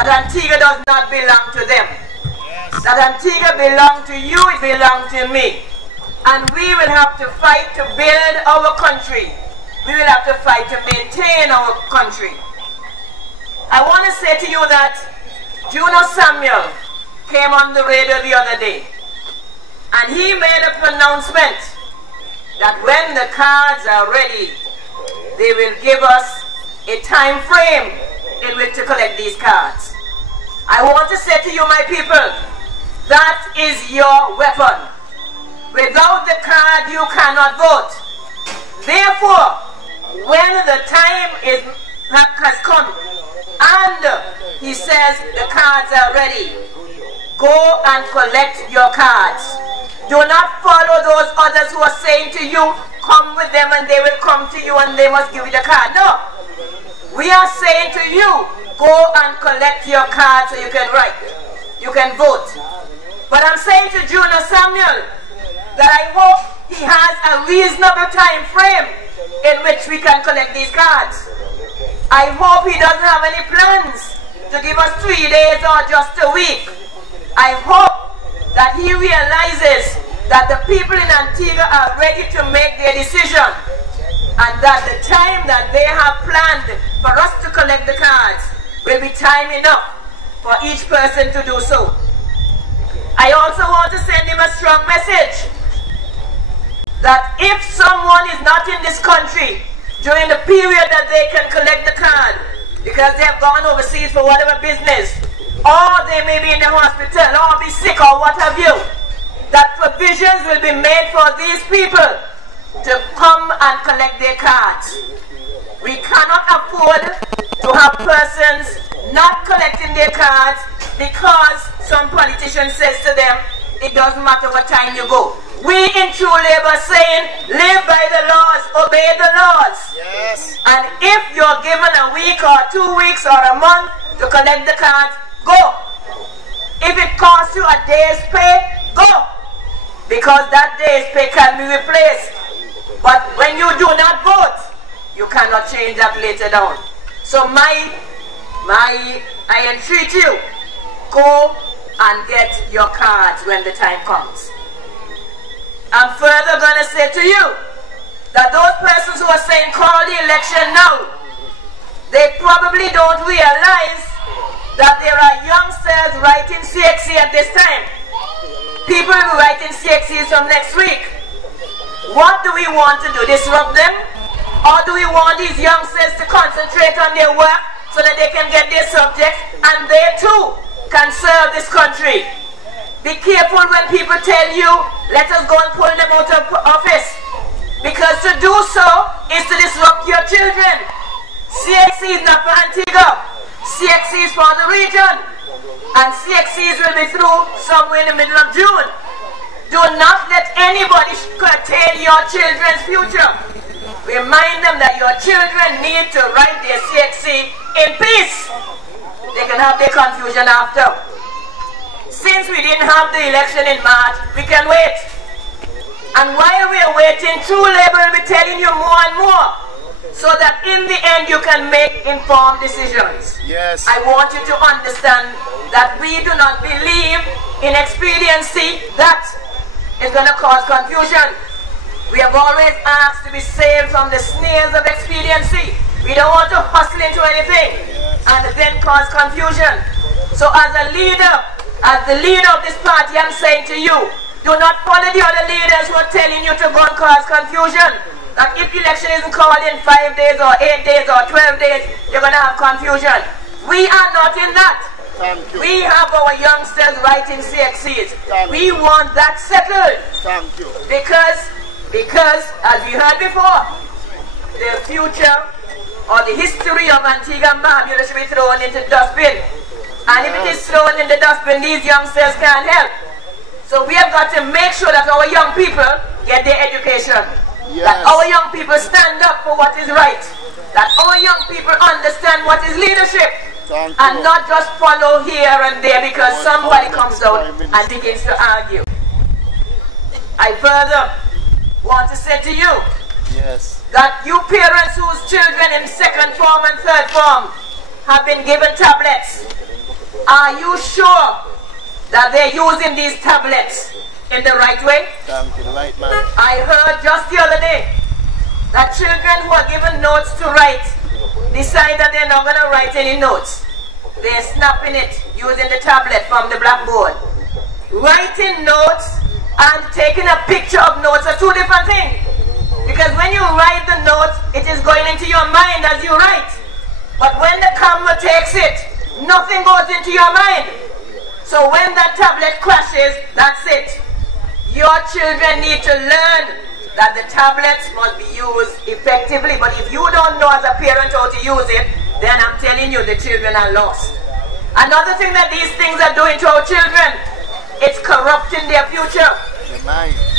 that Antigua does not belong to them. That Antigua belongs to you, it belongs to me. And we will have to fight to build our country. We will have to fight to maintain our country. I want to say to you that Juno Samuel came on the radio the other day, and he made a pronouncement that when the cards are ready, they will give us a time frame in which to collect these cards. I want to say to you, my people, that is your weapon. Without the card, you cannot vote. Therefore, when the time has come and he says the cards are ready, go and collect your cards. Do not follow those others who are saying to you, come with them and they will come to you and they must give you the card. No. We are saying to you, go and collect your card so you can write. You can vote. But I'm saying to Juno Samuel that I hope he has a reasonable time frame in which we can collect these cards. I hope he doesn't have any plans to give us 3 days or just a week. I hope that he realizes that the people in Antigua are ready to make their decision, and that the time that they have planned for us to collect the cards will be time enough for each person to do so. I also want to send him a strong message that if someone is not in this country during the period that they can collect the card because they have gone overseas for whatever business, or they may be in the hospital, or be sick, or what have you, that provisions will be made for these people to come and collect their cards. We cannot afford to have persons not collecting their cards because some politician says to them, it doesn't matter what time you go. We in True Labor saying, live by the laws, obey the laws. Yes. And if you're given a week or 2 weeks or a month to collect the cards, go. If it costs you a day's pay, go. Because that day's pay can be replaced. But when you do not vote, you cannot change that later down. So I entreat you, go and get your cards when the time comes. I'm further going to say to you that those persons who are saying call the election now, they probably don't realize that there are youngsters writing CXC at this time. People will be writing CXCs from next week. What do we want to do? Disrupt them? Or do we want these youngsters to concentrate on their work so that they can get their subjects and they too can serve this country? Be careful when people tell you, let us go and pull them out of office. Because to do so is to disrupt your children. CXC is not for Antigua. CXC is for the region. And CXCs will be through somewhere in the middle of June. Do not let anybody curtail your children's future. Remind them that your children need to write their CXC in peace. They can have their confusion after. Since we didn't have the election in March, we can wait. And while we are waiting, True Labor will be telling you more and more, so that in the end you can make informed decisions. Yes. I want you to understand that we do not believe in expediency that is going to cause confusion. We have always asked to be saved from the snares of expediency. We don't want to hustle into anything and then cause confusion. So as a leader, as the leader of this party, I'm saying to you, do not follow the other leaders who are telling you to go and cause confusion. That if election isn't called in 5 days or 8 days or 12 days, you're going to have confusion. We are not in that. Thank you. We have our youngsters writing CXCs. We You. want that settled. Thank you. Because, as we heard before, the future or the history of Antigua and Barbuda should be thrown into the dustbin. And if it is thrown in the dustbin, these youngsters can't help. So we have got to make sure that our young people get their education. Yes. That our young people stand up for what is right. That our young people understand what is leadership. Thank And you. not just follow here and there because somebody comes out and begins to argue. I further want to say to you Yes. that you parents whose children in second form and third form have been given tablets, Are you sure that they're using these tablets in the right way? Thank you, the right man. I heard just the other day that children who are given notes to write decide that they're not going to write any notes. They're snapping it using the tablet from the blackboard. Writing notes and taking a picture of notes are two different things. Because when you write the notes, it is going into your mind as you write. But when the camera takes it, nothing goes into your mind. So when that tablet crashes, that's it. Your children need to learn that the tablets must be used effectively. But if you don't know as a parent how to use it, then I'm telling you the children are lost. Another thing that these things are doing to our children, it's corrupting their future.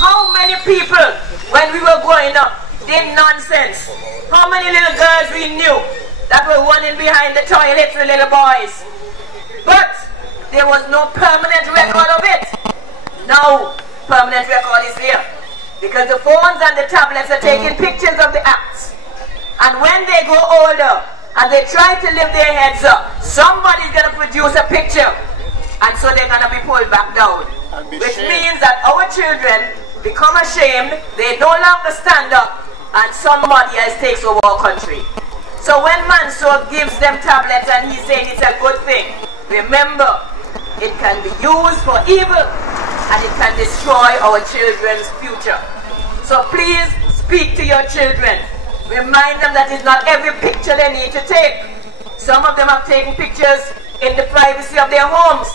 How many people, when we were growing up, did nonsense? How many little girls we knew that were running behind the toilets with little boys? But there was no permanent record of it. Now, permanent record is here. Because the phones and the tablets are taking pictures of the acts. And when they grow older and they try to lift their heads up, somebody's going to produce a picture. And so they're going to be pulled back down. Which means that our children become ashamed, they no longer stand up, and somebody else takes over our country. So when Mansour gives them tablets and he's saying it's a good thing, remember, it can be used for evil and it can destroy our children's future. So please speak to your children. Remind them that it's not every picture they need to take. Some of them have taken pictures in the privacy of their homes,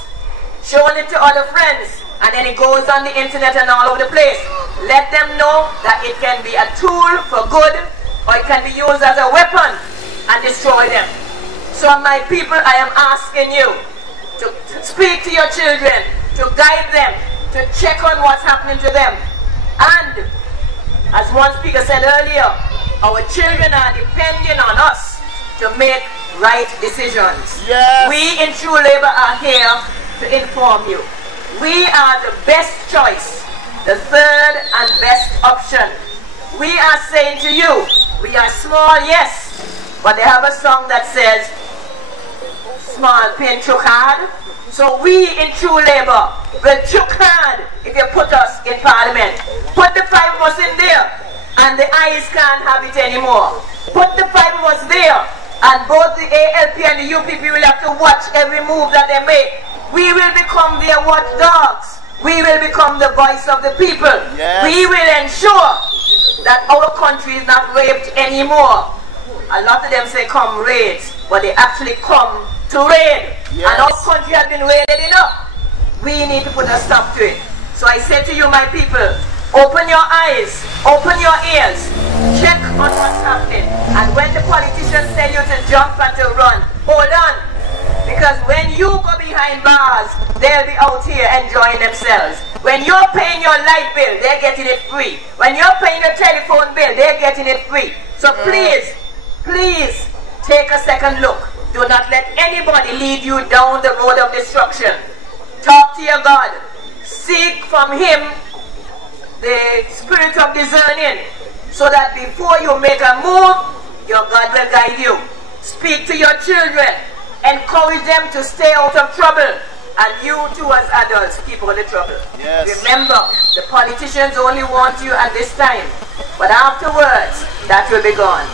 showing it to other friends, and then it goes on the internet and all over the place. Let them know that it can be a tool for good, or it can be used as a weapon and destroy them. So my people, I am asking you to speak to your children, to guide them, to check on what's happening to them. And as one speaker said earlier, our children are depending on us to make right decisions. Yes. We in True Labour are here to inform you. We are the best choice, the third and best option. We are saying to you, we are small, yes, but they have a song that says, small pain chook hard. So we in True Labour will chook hard if you put us in Parliament. Put the 5 of us in there, and the eyes can't have it anymore. Put the 5 of us there, and both the ALP and the UPP will have to watch every move that they make. We will become their watchdogs. We will become the voice of the people. Yes. We will ensure that our country is not raped anymore. A lot of them say come raids, but they actually come to raid. Yes. And our country has been raided enough. We need to put a stop to it. So I say to you, my people, open your eyes, open your ears, check on what's happening. And when the politicians tell you to jump and to run, hold on. Because when you go behind bars, they'll be out here enjoying themselves. When you're paying your light bill, they're getting it free. When you're paying your telephone bill, they're getting it free. So please, please take a second look. Do not let anybody lead you down the road of destruction. Talk to your God. Seek from Him the spirit of discerning, so that before you make a move, your God will guide you. Speak to your children. Encourage them to stay out of trouble. And you too as adults, keep out of trouble. Yes. Remember, the politicians only want you at this time. But afterwards, that will be gone.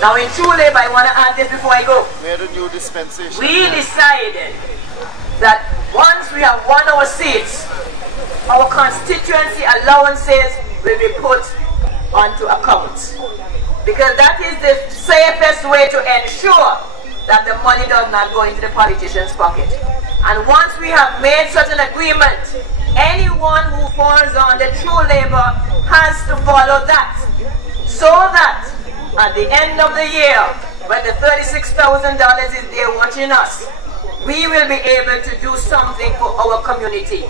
Now in True Labour, I want to add this before I go. Where the new dispensation? We decided that once we have won our seats, our constituency allowances will be put onto accounts. Because that is the safest way to ensure that the money does not go into the politician's pocket. And once we have made such an agreement, anyone who falls on the True Labour has to follow that. So that at the end of the year, when the $36,000 is there watching us, we will be able to do something for our community.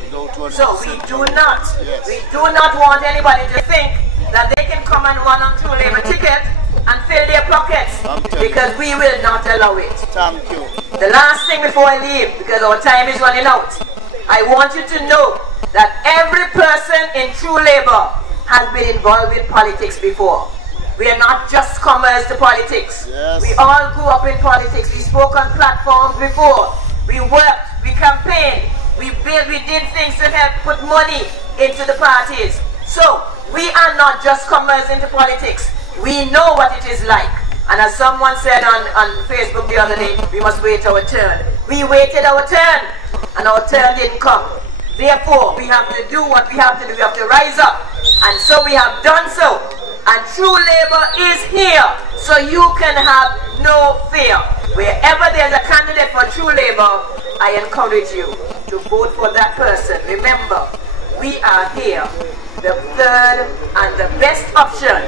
So we do not want anybody to think that they can come and run on True Labour ticket and fill their pockets, because we will not allow it. Thank you. The last thing before I leave, because our time is running out, I want you to know that every person in True Labour has been involved in politics before. We are not just comers to politics. Yes. We all grew up in politics. We spoke on platforms before. We worked, we campaigned. We did things to help put money into the parties. So we are not just comers into politics. We know what it is like. And as someone said on Facebook the other day, we must wait our turn. We waited our turn, and our turn didn't come. Therefore, we have to do what we have to do. We have to rise up. And so we have done so. And True Labour is here, so you can have no fear. Wherever there's a candidate for True Labour, I encourage you to vote for that person. Remember, we are here, the third and the best option.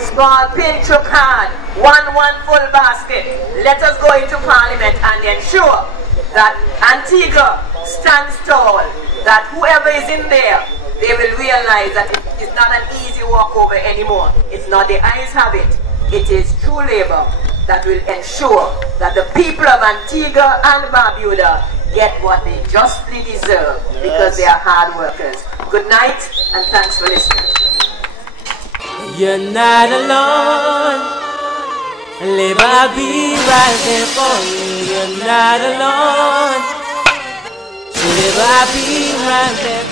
Small pinch of hand, one full basket. Let us go into Parliament and ensure that Antigua stands tall, that whoever is in there, they will realize that it is not an easy walkover anymore. It's not the eyes have it. It is True Labour that will ensure that the people of Antigua and Barbuda get what they justly deserve, because they are hard workers. Good night, and thanks for listening. You're not alone. Labour, I'll be right there for you. You're not alone. Labour, I'll be right there.